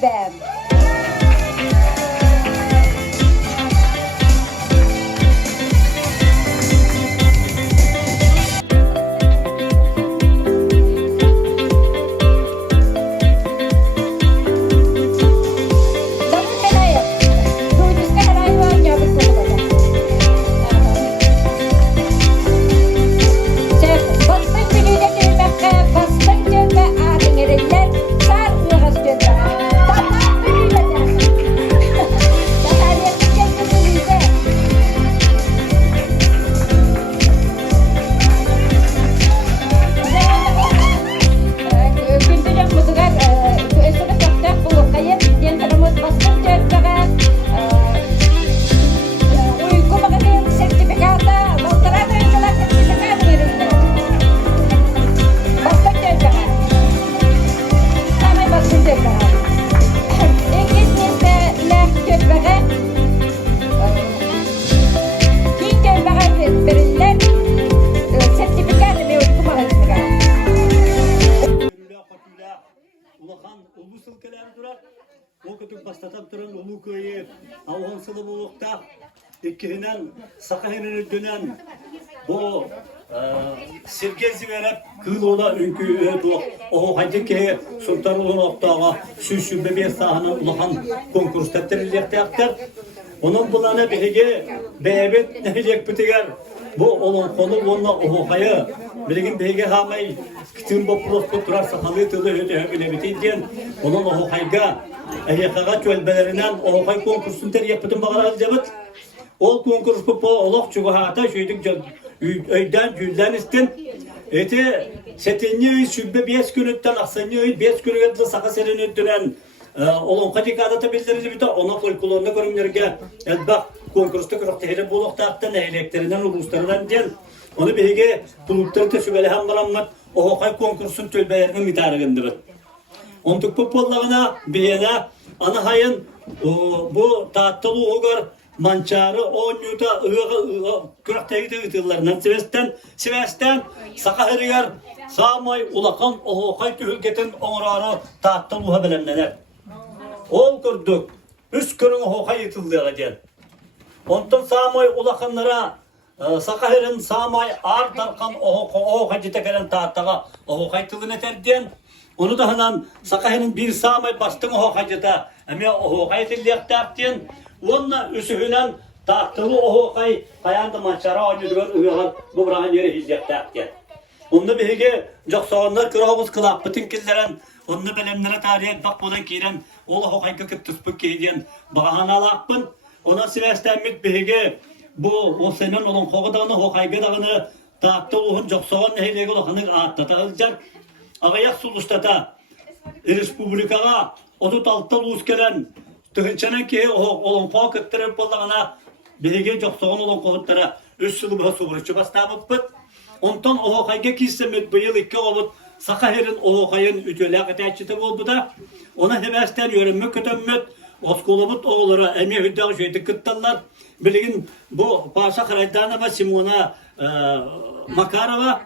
көлбәм. İkisinden sakahının dönen bu sirgezi verip kıl ünkü o hacı ki sultan olan oktağa şu bir sahanın ulahan konkursta terilecektir. Onun bulana bir beyabet nehecek bitiger. Bu olan konu onunla o hayı bilgin bege hamay kitin bu prospekt durar sakalı tılı öyle biteceğin onun o hayga ayakağa çölbelerinden o hay konkursun ter yapıtın bağlar cevap. Ol konkurs bu olaq çubuğata şöydük öyden gülden istin. Eti setinli sübbe 5 günütten aksanlı 5 günütten saka serin ötüren olan kadikada da bildirili bita ona folklorunda görünürge elbaq konkursta kırıqtehire buluqtaqtan elektriğinden uluslarından den onu bege bulutları tecrübeli hammarammat o hay konkursun tölbelerinin mitarıgındır. Ontuk bu pollağına beyene ana hayın bu tatlı oğar mançarı on yuta kırıqtehide ıtırlarından Sivas'tan Sakahırıgar Samay ulakan o hay tühülgetin onurarı tatlı uha bilenler. Ol kurduk. 3 günün o hay yıtıldığı gel. Ondan Samay ulakanlara Sakahırın Samay ar tarkan o hay jitekelen tatlığa o hay tılın eterdiyen. Onu da hanan Sakahırın bir Samay bastın o hay jita. Ama o hay tilliyaktardiyen. Onunla üsühünen tatlılı o hay hayanda mançara oynuyor uyuyor bu bırakın yeri hizyektardiyyen. Onda bihige joqsoğanlar kıravuz kılap bütün killerin onda belemlere tarihe bak bolan kiren ola hoqayka kıptıspık keydiyen bağana alaqpın. Ona Sivas'tan mit bihige bu o semen olan qoğudağını hoqayga dağını tatlıluğun joqsoğan neylegi olaqını aattata alcar. Ağayak suluştata Respublikaga 36 ulus gelen tühünçenen ki olan qoğa kıttırıp bolağına bihige joqsoğan olan qoğudlara 3 yılı bu soğuruşu bastabıpпыт. Ondan o hayga kissemet bu yıl 2 obut Sakahırın o hayın ütölak etçiti oldu da ona hevesten yörünmü kötönmüt oskolumut oğulları emi hüddağı şeydi kıttallar bilgin bu Paşa Karaydana ve Simona Makarova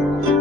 Thank you.